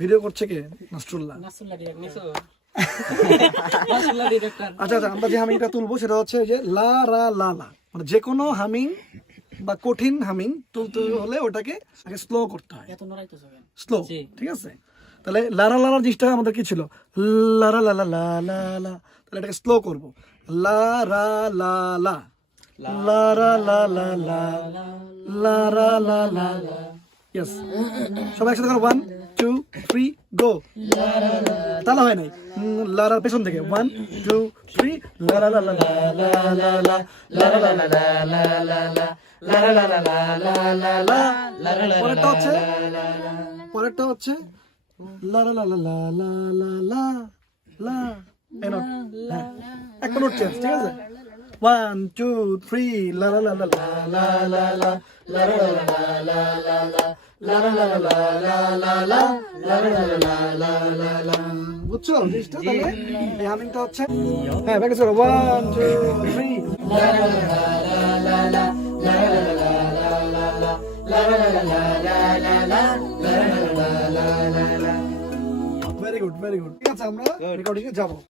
Video করছে কে? নাসরুল্লাহ। আচ্ছা আচ্ছা আমরা যে হামিংটা তুলবো সেটা হচ্ছে যে লা রা লা লা। মানে যে কোনো হামিং বা কঠিন হামিং তুলতে হলে ওটাকে আগে স্লো করতে হয়। স্লো ঠিক আছে? তাহলে লারা লারা জিনিসটা আমাদের কি ছিল? লারা লা লা লা লা লা। তাহলে এটাকে স্লো করব। লা রা লা লা। লারা লা লা লা লারা লা লা লা। ইয়েস সবাই একসাথে করো ওয়ান টু থ্রি গো তালা হয় নাই উম, পেছন থেকে ওয়ান টু থ্রি লা লা লা হচ্ছে পরেরটা হচ্ছে লা লা লা লা লা লা লা লা লা এই নোট হ্যাঁ একটা নোট চেঞ্জ ঠিক আছে ওয়ান টু থ্রি লা লা লা লা লা লা লা লা লা লা লা লা বুঝছ রেকর্ডিং তাহলে হ্যাঁ ওয়ান টু গুড গুড ঠিক আছে আমরা রেকর্ডিংয়ে যাব